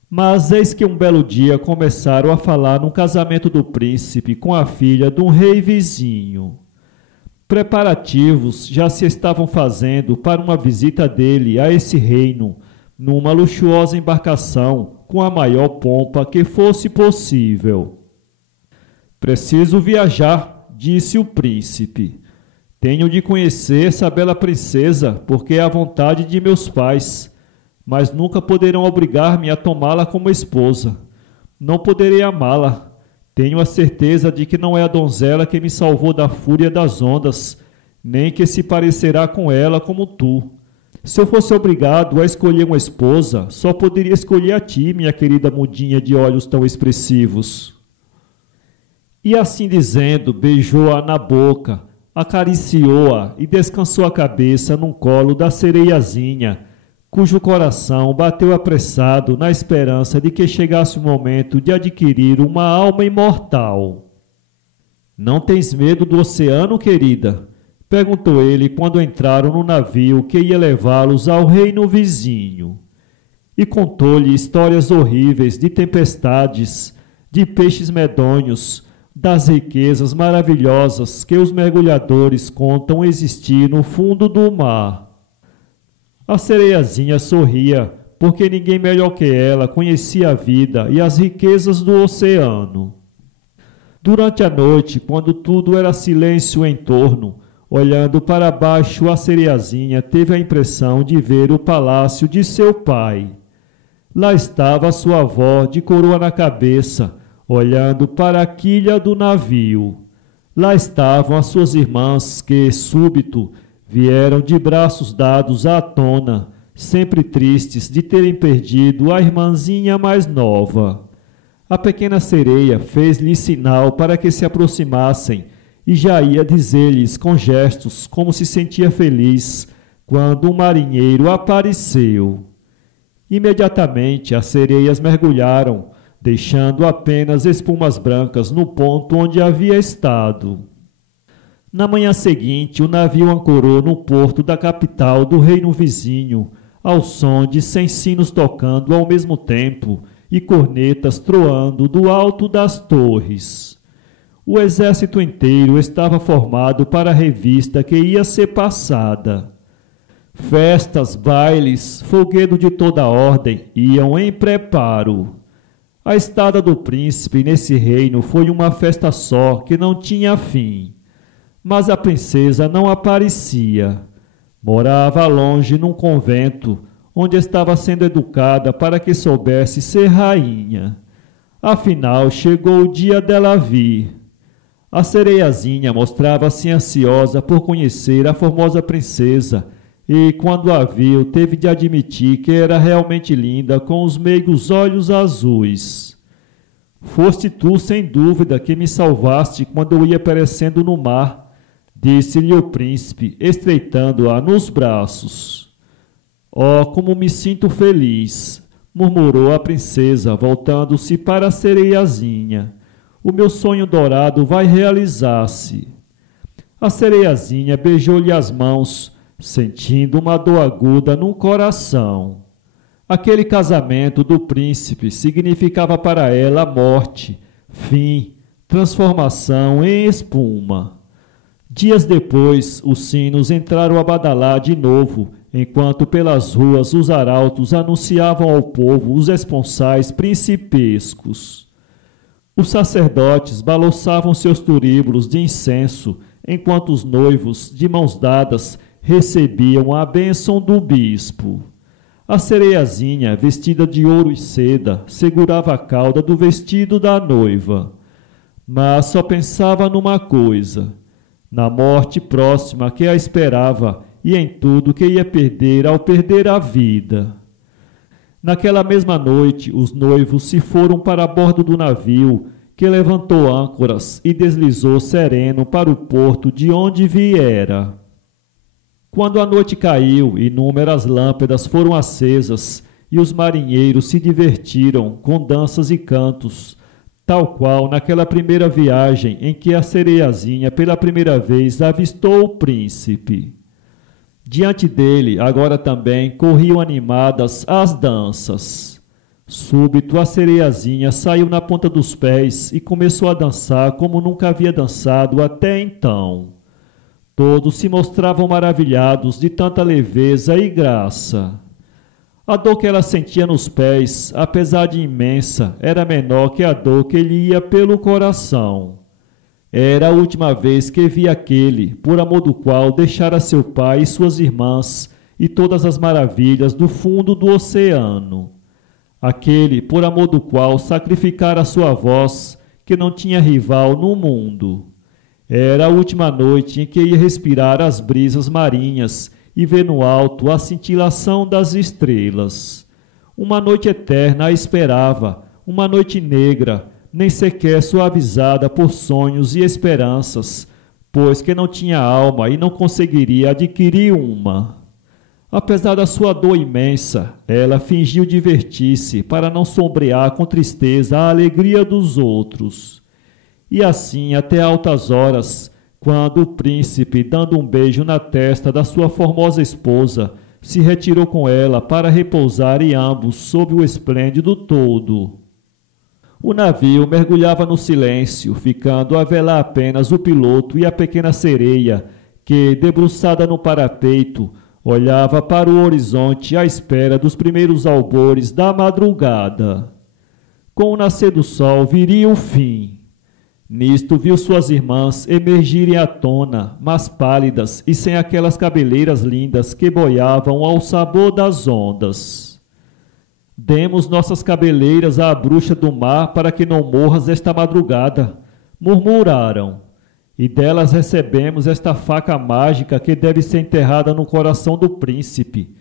Mas eis que um belo dia começaram a falar no casamento do príncipe com a filha de um rei vizinho. Preparativos já se estavam fazendo para uma visita dele a esse reino, numa luxuosa embarcação com a maior pompa que fosse possível. Preciso viajar, disse o príncipe. Tenho de conhecer essa bela princesa, porque é a vontade de meus pais, mas nunca poderão obrigar-me a tomá-la como esposa. Não poderei amá-la. Tenho a certeza de que não é a donzela que me salvou da fúria das ondas, nem que se parecerá com ela como tu. Se eu fosse obrigado a escolher uma esposa, só poderia escolher a ti, minha querida mudinha de olhos tão expressivos. E assim dizendo, beijou-a na boca, acariciou-a e descansou a cabeça num colo da sereiazinha, cujo coração bateu apressado na esperança de que chegasse o momento de adquirir uma alma imortal. Não tens medo do oceano, querida? Perguntou ele quando entraram no navio que ia levá-los ao reino vizinho. E contou-lhe histórias horríveis de tempestades, de peixes medonhos, das riquezas maravilhosas que os mergulhadores contam existir no fundo do mar. A sereiazinha sorria, porque ninguém melhor que ela conhecia a vida e as riquezas do oceano. Durante a noite, quando tudo era silêncio em torno, olhando para baixo, a sereiazinha teve a impressão de ver o palácio de seu pai. Lá estava sua avó, de coroa na cabeça, olhando para a quilha do navio. Lá estavam as suas irmãs que, súbito, vieram de braços dados à tona, sempre tristes de terem perdido a irmãzinha mais nova. A pequena sereia fez-lhe sinal para que se aproximassem e já ia dizer-lhes com gestos como se sentia feliz quando um marinheiro apareceu. Imediatamente as sereias mergulharam, deixando apenas espumas brancas no ponto onde havia estado. Na manhã seguinte, o navio ancorou no porto da capital do reino vizinho, ao som de 100 sinos tocando ao mesmo tempo e cornetas troando do alto das torres. O exército inteiro estava formado para a revista que ia ser passada. Festas, bailes, folguedo de toda ordem iam em preparo. A estada do príncipe nesse reino foi uma festa só que não tinha fim. Mas a princesa não aparecia. Morava longe num convento, onde estava sendo educada para que soubesse ser rainha. Afinal, chegou o dia dela vir. A sereiazinha mostrava-se ansiosa por conhecer a formosa princesa e quando a viu, teve de admitir que era realmente linda, com os meigos olhos azuis. Foste tu, sem dúvida, que me salvaste quando eu ia perecendo no mar, disse-lhe o príncipe, estreitando-a nos braços. Oh, como me sinto feliz, murmurou a princesa, voltando-se para a sereiazinha. O meu sonho dourado vai realizar-se. A sereiazinha beijou-lhe as mãos, sentindo uma dor aguda no coração. Aquele casamento do príncipe significava para ela morte, fim, transformação em espuma. Dias depois, os sinos entraram a badalar de novo, enquanto pelas ruas os arautos anunciavam ao povo os esponsais principescos. Os sacerdotes balouçavam seus turíbulos de incenso, enquanto os noivos, de mãos dadas, recebiam a bênção do bispo. A sereiazinha, vestida de ouro e seda, segurava a cauda do vestido da noiva. Mas só pensava numa coisa: na morte próxima que a esperava e em tudo que ia perder ao perder a vida. Naquela mesma noite, os noivos se foram para a bordo do navio, que levantou âncoras e deslizou sereno para o porto de onde viera. Quando a noite caiu, inúmeras lâmpadas foram acesas e os marinheiros se divertiram com danças e cantos, tal qual naquela primeira viagem em que a sereiazinha pela primeira vez avistou o príncipe. Diante dele, agora também, corriam animadas as danças. Súbito, a sereiazinha saiu na ponta dos pés e começou a dançar como nunca havia dançado até então. Todos se mostravam maravilhados de tanta leveza e graça. A dor que ela sentia nos pés, apesar de imensa, era menor que a dor que lhe ia pelo coração. Era a última vez que via aquele, por amor do qual deixara seu pai e suas irmãs e todas as maravilhas do fundo do oceano. Aquele, por amor do qual sacrificara sua voz, que não tinha rival no mundo. Era a última noite em que ia respirar as brisas marinhas e ver no alto a cintilação das estrelas. Uma noite eterna a esperava, uma noite negra, nem sequer suavizada por sonhos e esperanças, pois que não tinha alma e não conseguiria adquirir uma. Apesar da sua dor imensa, ela fingiu divertir-se para não sombrear com tristeza a alegria dos outros. E assim até altas horas, quando o príncipe, dando um beijo na testa da sua formosa esposa, se retirou com ela para repousarem ambos sob o esplêndido toldo. O navio mergulhava no silêncio, ficando a velar apenas o piloto e a pequena sereia, que, debruçada no parapeito, olhava para o horizonte à espera dos primeiros albores da madrugada. Com o nascer do sol viria o fim. Nisto viu suas irmãs emergirem à tona, mas pálidas e sem aquelas cabeleiras lindas que boiavam ao sabor das ondas. Demos nossas cabeleiras à bruxa do mar para que não morras esta madrugada, murmuraram, e delas recebemos esta faca mágica que deve ser enterrada no coração do príncipe.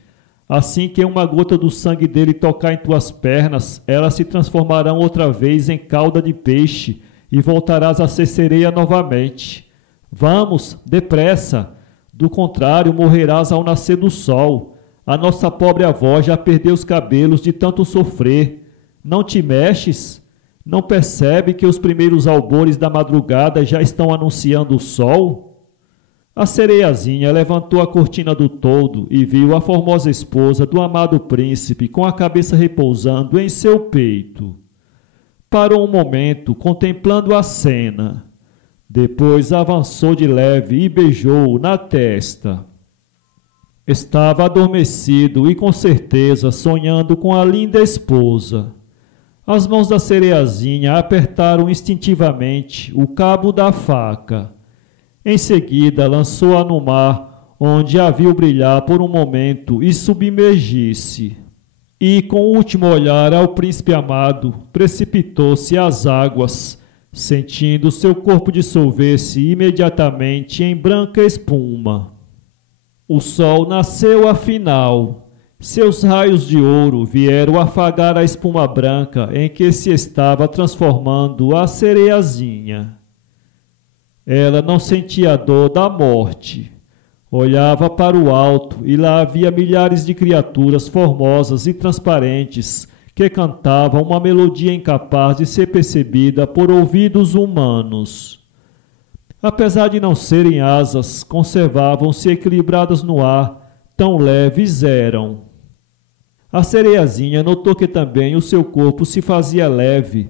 Assim que uma gota do sangue dele tocar em tuas pernas, elas se transformarão outra vez em cauda de peixe, e voltarás a ser sereia novamente. Vamos, depressa, do contrário morrerás ao nascer do sol. A nossa pobre avó já perdeu os cabelos de tanto sofrer. Não te mexes? Não percebe que os primeiros albores da madrugada já estão anunciando o sol? A sereiazinha levantou a cortina do toldo e viu a formosa esposa do amado príncipe com a cabeça repousando em seu peito. Parou um momento, contemplando a cena. Depois avançou de leve e beijou-o na testa. Estava adormecido e com certeza sonhando com a linda esposa. As mãos da sereiazinha apertaram instintivamente o cabo da faca. Em seguida lançou-a no mar, onde a viu brilhar por um momento e submergir-se. E, com o último olhar ao príncipe amado, precipitou-se às águas, sentindo seu corpo dissolver-se imediatamente em branca espuma. O sol nasceu afinal. Seus raios de ouro vieram afagar a espuma branca em que se estava transformando a sereiazinha. Ela não sentia a dor da morte. Olhava para o alto e lá havia milhares de criaturas formosas e transparentes que cantavam uma melodia incapaz de ser percebida por ouvidos humanos. Apesar de não serem asas, conservavam-se equilibradas no ar, tão leves eram. A sereiazinha notou que também o seu corpo se fazia leve,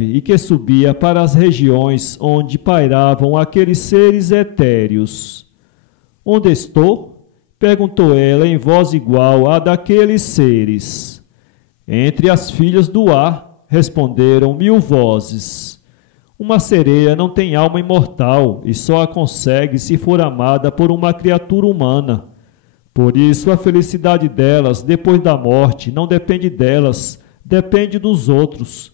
e que subia para as regiões onde pairavam aqueles seres etéreos. Onde estou? Perguntou ela em voz igual à daqueles seres. Entre as filhas do ar, responderam 1000 vozes. Uma sereia não tem alma imortal e só a consegue se for amada por uma criatura humana. Por isso a felicidade delas depois da morte não depende delas, depende dos outros.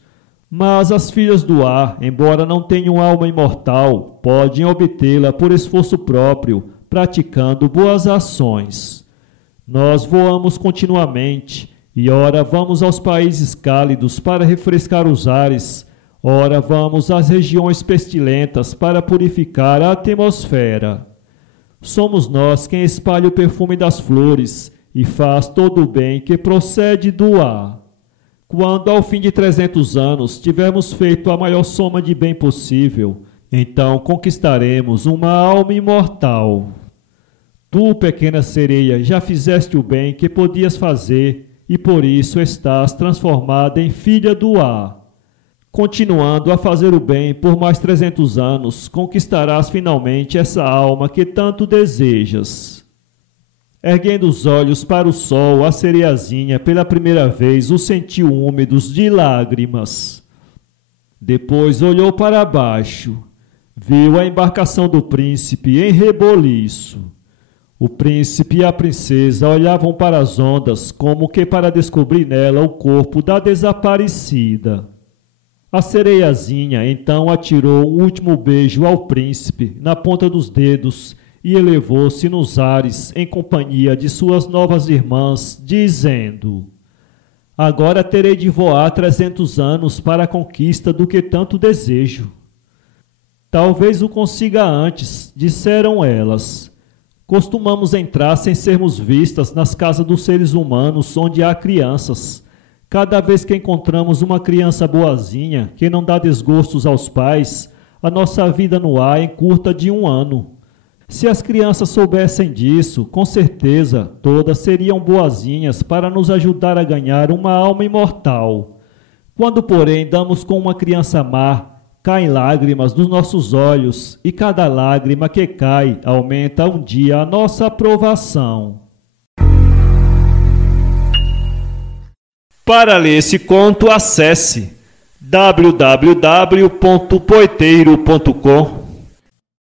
Mas as filhas do ar, embora não tenham alma imortal, podem obtê-la por esforço próprio, praticando boas ações. Nós voamos continuamente, e ora vamos aos países cálidos para refrescar os ares, ora vamos às regiões pestilentas para purificar a atmosfera. Somos nós quem espalha o perfume das flores e faz todo o bem que procede do ar. Quando, ao fim de 300 anos, tivermos feito a maior soma de bem possível, então conquistaremos uma alma imortal. Tu, pequena sereia, já fizeste o bem que podias fazer e por isso estás transformada em filha do ar. Continuando a fazer o bem por mais 300 anos, conquistarás finalmente essa alma que tanto desejas. Erguendo os olhos para o sol, a sereiazinha pela primeira vez os sentiu úmidos de lágrimas. Depois olhou para baixo. Viu a embarcação do príncipe em reboliço. O príncipe e a princesa olhavam para as ondas como que para descobrir nela o corpo da desaparecida. A sereiazinha então atirou um último beijo ao príncipe na ponta dos dedos e elevou-se nos ares em companhia de suas novas irmãs, dizendo: agora terei de voar 300 anos para a conquista do que tanto desejo. Talvez o consiga antes, disseram elas. Costumamos entrar sem sermos vistas nas casas dos seres humanos onde há crianças. Cada vez que encontramos uma criança boazinha, que não dá desgostos aos pais, a nossa vida no ar encurta de 1 ano. Se as crianças soubessem disso, com certeza todas seriam boazinhas para nos ajudar a ganhar uma alma imortal. Quando, porém, damos com uma criança má, caem lágrimas dos nossos olhos, e cada lágrima que cai aumenta um dia a nossa aprovação. Para ler esse conto, acesse www.poeteiro.com